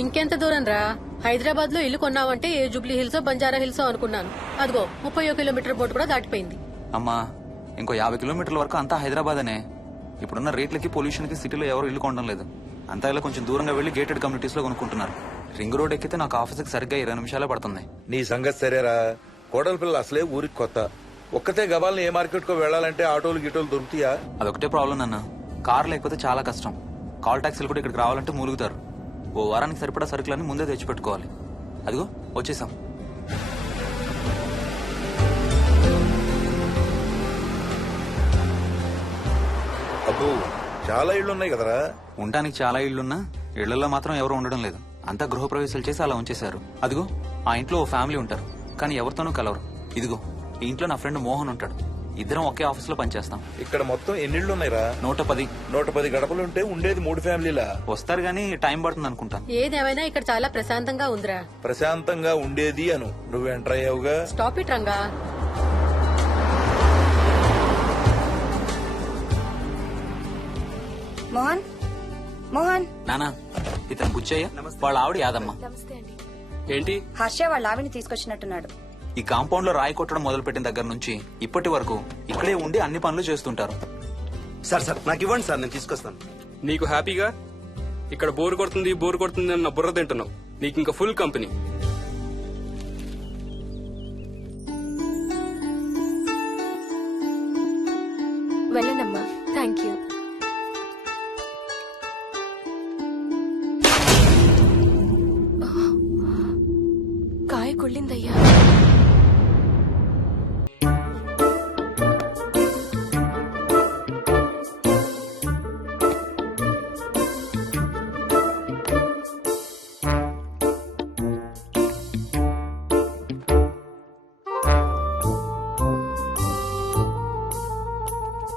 ఇంకెంత దూరం రా? హైదరాబాద్ లో ఇల్లు కొన్నావంటే ఏ జూబ్లీ హిల్స్ బంజారా హిల్స్ అనుకున్నాను. అదిగో 31 కిలోమీటర్ బోర్డు కూడా దాటిపోయింది. అమ్మా ఇంకో 50 కిలోమీటర్ల వరకు అంతా హైదరాబాద్ అనే. ఇప్పుడున్న రేట్లకి పొల్యూషన్ కి సిటీలో ఎవరు ఇల్లు కొనడం లేదు. అంతా ఇలా కొంచెం దూరంగా వెళ్లి గేటెడ్ కమ్యూనిటీస్ లో కొనుక్కుంటున్నారు. రింగ్ రోడ్ ఎక్కితే నాకు ఆఫీస్కి సరిగ్గా 20 నిమిషాలే పడుతుంది. నీ సంగతి సరేరా, కోడల పిల్ల అసలే ఊరికి కొత్త. ఒక్కతే గబాల్ని ఏ మార్కెట్ కో వెళ్లాలంటే ఆటోలు గిటోలు దొరుకుతాయా? అదొకటే ప్రాబ్లం అన్న. కార్ లేకపోతే చాలా కష్టం. కాల్ టాక్సీలు కూడా ఇక్కడికి రావాలంటే మూలుగుతారు. ఓ వారానికి సరిపడా సరుకులన్నీ ముందే తెచ్చిపెట్టుకోవాలి. అదిగో వచ్చేసాం. అబ్బో చాలా ఇళ్లున్నాయి కదరా. ఉండడానికి చాలా ఇళ్లున్నా ఇళ్లలో మాత్రం ఎవరు ఉండడం లేదు. అంతా గృహప్రవేశాలు చేసి అలా ఉంచేశారు. అదిగో ఆ ఇంట్లో ఓ ఫ్యామిలీ ఉంటారు, కానీ ఎవరితోనూ కలవరు. ఇదిగో ఈ ఇంట్లో నా ఫ్రెండ్ మోహన్ ఉంటాడు. ఇద్దరం ఒకే ఆఫీస్ లో పనిచేస్తాం. ఇక్కడ మొత్తం ఎన్నిళ్లున్నాయిరా? 110. 110 గడపలుంటే ఉండేది 3 ఫ్యామిలీలా. వస్తారు గానీ టైం పడుతుంది అనుకుంటాను. ఏదేమైనా ఇక్కడ చాలా ప్రశాంతంగా ఉందిరా. ప్రశాంతంగా ఉండేది అను, నువ్వు ఎంటర్ అయ్యావుగా. Stop it Ranga. మోహన్ మోహన్ నానా ఇతను బుచ్చయ్య, వాళ్ళ ఆవిడ యాదమ్మ. ఏంటి? హర్ష వాళ్ళ ఆవిని తీసుకొచ్చినట్టున్నాడు. ఈ కాంపౌండ్ లో రాయి కొట్టడం మొదలు పెట్టిన దగ్గర నుంచి ఇప్పటి వరకు ఇక్కడే ఉండి అన్ని పనులు చేస్తుంటారు. సార్ నాకు ఇవ్వండి సార్, నేను తీసుకొస్తాను. నీకు హ్యాపీగా ఇక్కడ బోర్ కొడుతుంది అన్న బుర్ర తింటున్నావు. నీకు ఇంకా ఫుల్ కంపెనీ. వెళ్ళండమ్మా. Thank you. కాయ కుళ్ళిందయ్యా.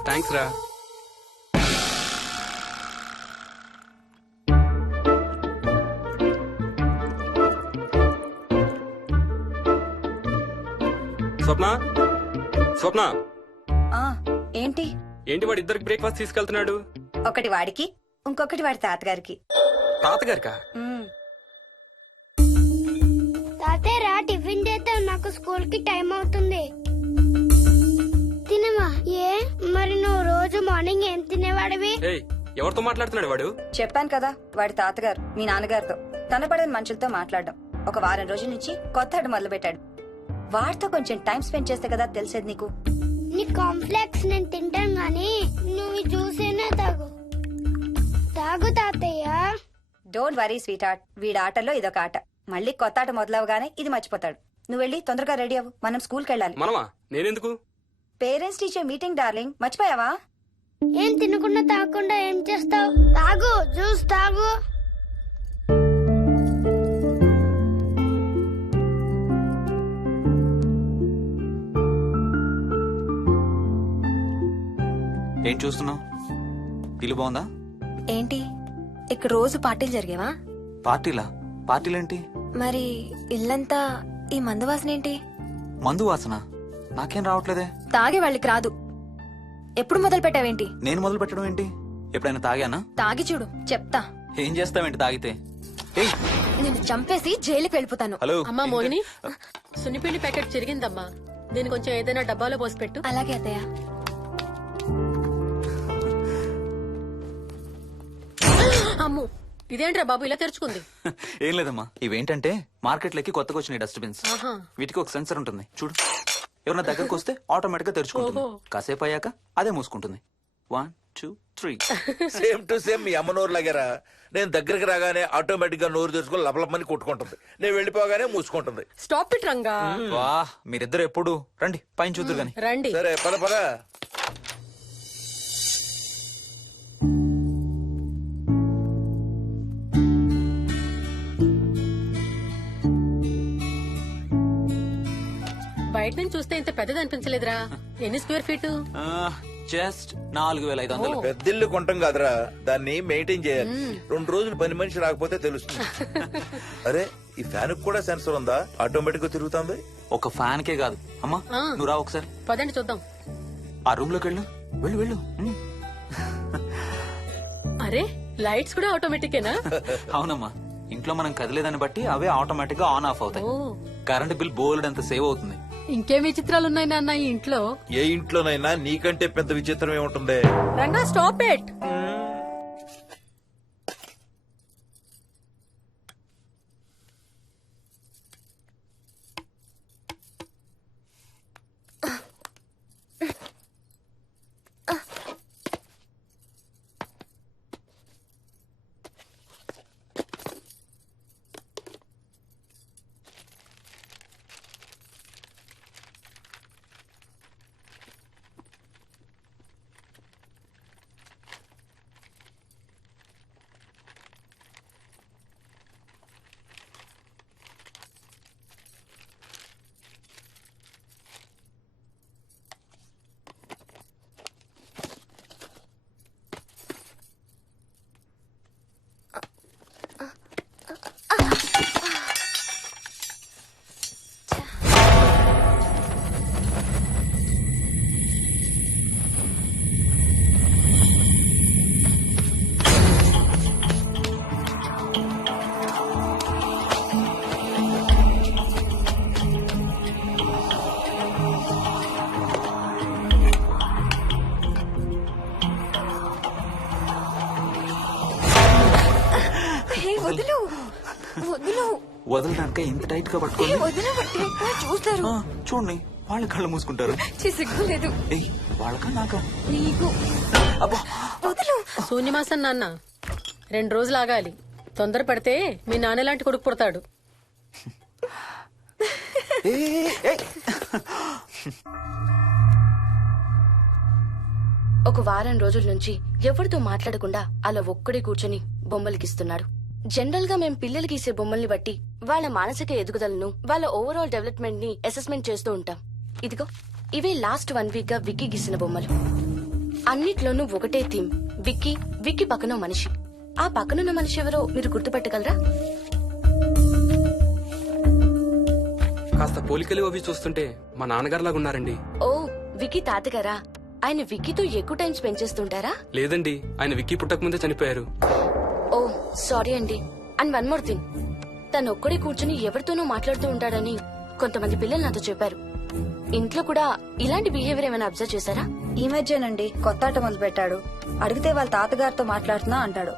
థ్యాంక్స్ రా. స్వప్న స్వప్న ఆ ఏంటి? ఏంటి వాడి ఇద్దరికి బ్రేక్ఫాస్ట్ తీసుకెళ్తున్నాడు? ఒకటి వాడికి, ఇంకొకటి వాడి తాతగారికి. తాతగారికా? ఉమ్. తాతయ్యరా టిఫిన్ చేద్దాం, నాకు స్కూల్ కి టైం అవుతుంది. తినమా? ఏ మరి నువ్వు రోజు మార్నింగ్ ఏం తినేవాడివి? ఏయ్, ఎవరితో మాట్లాడుతున్నాడు వాడు? చెప్పాను కదా, వాడి తాతగారు మీ నాన్నగారితో కనపడని మనుషులతో మాట్లాడడం. ఒక వారం రోజుల నుంచి కొత్త ఆట మొదలు పెట్టాడు. వాడితో కొంచెం టైం స్పెండ్ చేస్తే కదా తెలిసేది నీకు. నీ కాంప్లెక్స్ నేను తింటాను గాని నువ్వు జ్యూసేనా తాగు. తాగు తాతయ్య. డోంట్ వరీ స్వీట్ హార్ట్, వీడి ఆటల్లో ఇదొక ఆట. మళ్ళీ కొత్త ఆట మొదలవగానే ఇది మర్చిపోతాడు. నువ్వు వెళ్ళి తొందరగా రెడీ అవ్వు, మనం స్కూల్కి వెళ్ళాలి. మనమా? నేనెందుకు? పేరెంట్స్ టీచర్ మీటింగ్ డార్లింగ్, మర్చిపోయావా? ఏం తినకుండా తాగకుండా ఏం చేస్తావు? తాగు, జ్యూస్ తాగు. ఏం చూస్తున్నావు? ఇల్లు బాగుందా? ఏంటి ఇక్కడ రోజు పార్టీలు జరిగేవా? పార్టీలా? పార్టీలేంటి? మరి ఇల్లంతా ఈ మందు వాసన ఏంటి? మందు వాసన నాకేం రావట్లేదే. తాగే వాళ్ళకి రాదు. ఎప్పుడు మొదలు పెట్టావేంటి? నేను మొదలు పెట్టడం ఏంటి? ఎప్పుడైనా తాగానా? తాగి చూడు, చెప్తా. ఏం చేస్తావేంటి తాగితే? ఏయ్, నేను చంపేసి జైలుకి వెళ్ళిపోతాను. హలో అమ్మా మోహిని, సున్నిపిండి ప్యాకెట్ చిరిగిందమ్మా. దీని కొంచెం ఏదైనా డబ్బాలో పోసి పెట్టు. అలాగే అత్తయ్య. అమ్ము, ఇదేంట్రా బాబు ఇలా తెరుచుకుంది? ఏం లేదమ్మా, ఇవేంటంటే మార్కెట్లోకి కొత్తగా వచ్చిన డస్ట్బిన్స్. ఆహా. వీటికి ఒక సెన్సర్ ఉంటుంది చూడు. ఎవరన్నా దగ్గరకు వస్తే ఆటోమేటిక్ గా తెరుచుకుంటుంది. ఓహో. కాసేపు అయ్యాక అదే మూసుకుంటుంది. 1 2 3. సేమ్ టు సేమ్ మీ అమ్మ నోరు లాగారా. నేను దగ్గరికి రాగానే ఆటోమేటిక్ గా నోరు తెరుచుకొని లపలపని కొట్టుకుంటుంది. నేను వెళ్ళిపోగానే మూసుకుంటుంది. Stop it Ranga. వా, మీరిద్దరు ఎప్పుడు రండి పైన చూద్దరు గాని. రండి. సరే పద పద. బయట నుంచి చూస్తే ఇంత పెద్దది అనిపించలేదురా. ఎన్ని స్క్వేర్ ఫీట్? జస్ట్ 4500. పెద్దిల్లు కొంటాం కాదురా, దాన్ని మెయింటైన్ చేయాలి. 2 రోజులు పని మనిషి రాకపోతే తెలుస్తుంది. అరే ఈ ఫ్యాన్ కూడా సెన్సర్ ఉందా? ఆటోమేటిక్ గా తిరుగుతుంది. ఒక ఫ్యాన్ కే కాదు. అమ్మా నువ్వు రా ఒకసారి. పదండి చూద్దాం. ఆ రూమ్ లోకి వెళ్ళు. వెళ్ళు వెళ్ళు. అరే లైట్స్ కూడా ఆటోమేటికేనా? అవునమ్మా, ఇంట్లో మనం కదిలేదాన్ని బట్టి అవే ఆటోమేటిక్ గా ఆన్ ఆఫ్ అవుతాయి. ఓ కరెంట్ బిల్ బోల్డ్ అంత సేవ్ అవుతుంది. ఇంకేం విచిత్రాలు ఉన్నాయి నాన్న ఈ ఇంట్లో. ఏ ఇంట్లోనైనా నీకంటే పెద్ద విచిత్రం ఏముంటుంది? Ranga stop it. వదులు వదులు వదలడానికి ఇంత టైట్ గా పట్టుకోండి. వదలబట్టి చూస్తారు. చూడండి, వాళ్ళ కళ్ళు మూసుకుంటారు. సిగ్గులేదు ఏయ్, వాళ్ళకా నాకా? నీకు. అబ్బా, వదులు. శూన్యమాసం నాన్న 2 రోజులు ఆగాలి. తొందర పడితే మీ నాన్న లాంటి కొడుకు పుడతాడు. ఏయ్, ఏయ్. ఒక వారం రోజుల నుంచి ఎవరితో మాట్లాడకుండా అలా ఒక్కడే కూర్చొని బొమ్మలు గీస్తున్నాడు. జనరల్ గా మేం పిల్లలు గీసే బొమ్మల్ని బట్టి వాళ్ళ మానసిక ఎదుగుదలను, వాళ్ళ ఓవరాల్ డెవలప్మెంట్ ని అసెస్మెంట్ చేస్తూ ఉంటాం. ఇదిగో ఇవే లాస్ట్ 1 వీక్ గా విక్కీ గీసిన బొమ్మలు. అన్నిట్లోనూ ఒకటే థీమ్, విక్కీ, విక్కీ పక్కన మనిషి. ఆ పక్కనున్న మనిషి ఎవరో మీరు గుర్తుపట్టగలరా? కాస్త పోలికలు అవి చూస్తుంటే మా నాన్నగారులాగా ఉన్నారండి. ఓ, విక్కీ తాతగారా? ఆయన విక్కీతో ఎక్కువ టైం స్పెండ్ చేస్తుంటారా? లేదండి, ఆయన విక్కీ పుట్టక ముందే చనిపోయారు. ఓ సారీ అండి. అండ్ 1 మోర్ థింగ్, తను ఒక్కడే కూర్చుని ఎవరితోనూ మాట్లాడుతూ ఉంటాడని కొంతమంది పిల్లలు నాతో చెప్పారు. ఇంట్లో కూడా ఇలాంటి బిహేవియర్ ఏమైనా అబ్జర్వ్ చేశారా? ఈ మధ్యనండి కొత్త ఆట మొదలు పెట్టాడు. అడిగితే వాళ్ళ తాతగారితో మాట్లాడుతున్నా అంటాడు.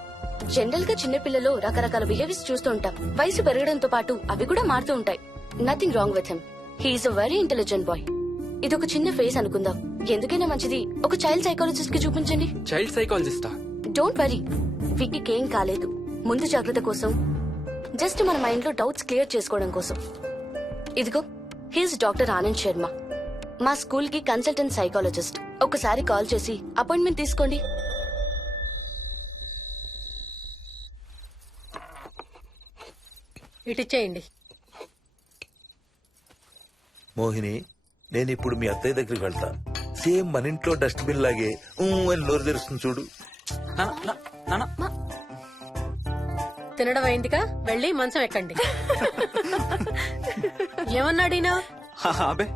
జనరల్ గా చిన్న పిల్లలు రకరకాల బిహేవియర్స్ చూస్తూ ఉంటాం. వయసు పెరగడంతో పాటు అవి కూడా మారుతూ ఉంటాయి. Nothing wrong with him. He is a very intelligent boy. ఇది ఒక చిన్న ఫేస్ అనుకుందాం. ఎందుకైనా మంచిది ఒక చైల్డ్ సైకాలజిస్ట్ కి చూపించండి. చైల్డ్ సైకాలజిస్టా? డోంట్ వరీ, విక్కీకి ఏం కాలేదు. ముందు జాగ్రత్త కోసం, జస్ట్ మన మైండ్ లో డౌట్స్ క్లియర్ చేసుకోవడం కోసం. ఇదిగో, హీస్ డాక్టర్ ఆనంద్ శర్మ, మా స్కూల్ కి కన్సల్టెంట్ సైకాలజిస్ట్. ఒకసారి కాల్ చేసి అపాయింట్మెంట్ తీసుకోండి. ఇటిచ్చేయండి. మోహిని, నేను ఇప్పుడు మీ అత్తయ్య దగ్గరికి వెళ్తా. సేమ్ మన ఇంట్లో డస్ట్బిన్ లాగే అని నోరు తెరుస్తుంది చూడు. తినడం అయిందిగా, వెళ్ళి మంచం ఎక్కండి. ఏమన్నాడీనా? అబే,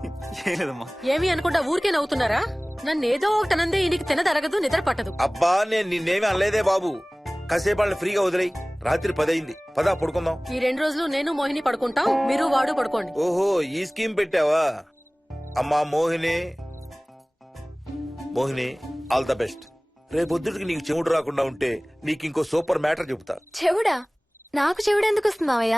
ఏం లేదమ్మా. ఏమి అనుకుంటా ఊరికే నవ్వుతున్నారా? నన్ను ఏదో ఒకటి అనందే ఈయనకి తినదరగదు, నిద్ర పట్టదు. అబ్బా, నేను నిన్నేమి అనలేదే బాబు. కాసేపు వాళ్ళని ఫ్రీగా వదిలేయి. రాత్రి 10 అయింది, పదా పడుకుందాం. ఈ 2 రోజులు నేను మోహిని పడుకుంటాం, మీరు వాడు పడుకోండి. ఓహో, ఈ స్కీమ్ పెట్టావా? అమ్మా Mohini, Mohini, all the best. రేపొద్దుటికి నీకు చెవుడు రాకుండా ఉంటే నీకు ఇంకో సూపర్ మ్యాటర్ చెబుతా. చెవుడా? నాకు చెవుడు ఎందుకు వస్తుంది మావయ్య?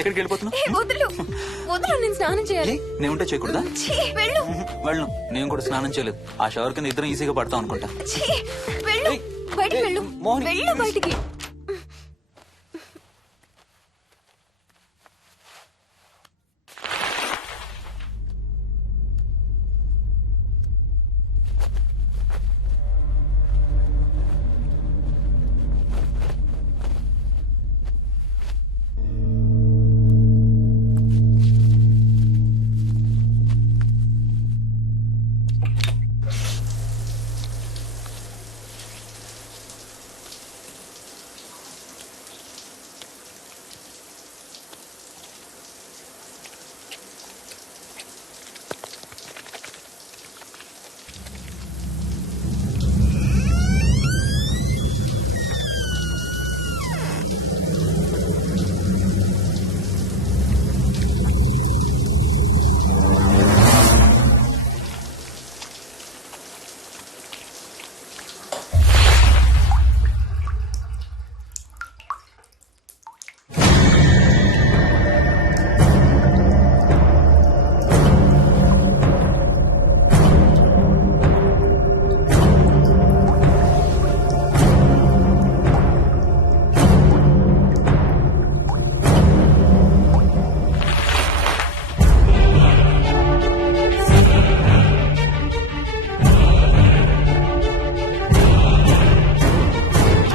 ఎక్కడికి వెళ్ళిపోతున్నావు ఏ, వదులు వదులు, నేను స్నానం చేయాలి. నేను ఉంటే చేయకూడదా ఛీ, వెళ్ళు. వెళ్ళను నేను కూడా స్నానం చేయలేదు ఆ షవర్ కింద ఇద్దరం ఈజీగా పడతాం అనుకుంటా ఛీ, వెళ్ళు. ఏయ్, బయటికి ఏయ్, వెళ్ళు. మోహిని. వెళ్ళు బయటికి.